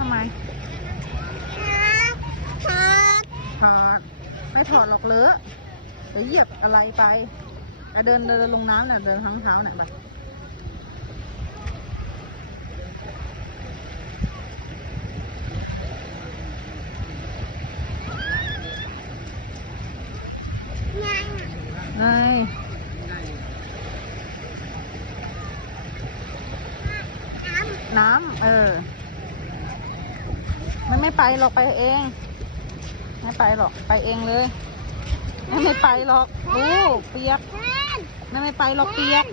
ทำไมถอดถอดไม่ถอดหรอกเลอะเดี๋ยวเหยียบอะไรไปเดินลงน้ำเนี่ยเดินทั้งเท้าเนี่ยแบบไงน้ำมันไม่ไปหรอกไปเองไม่ไปหรอกไปเองเลยไม่ไปหรอกโอ้เปียกไม่ไปหรอกเปียก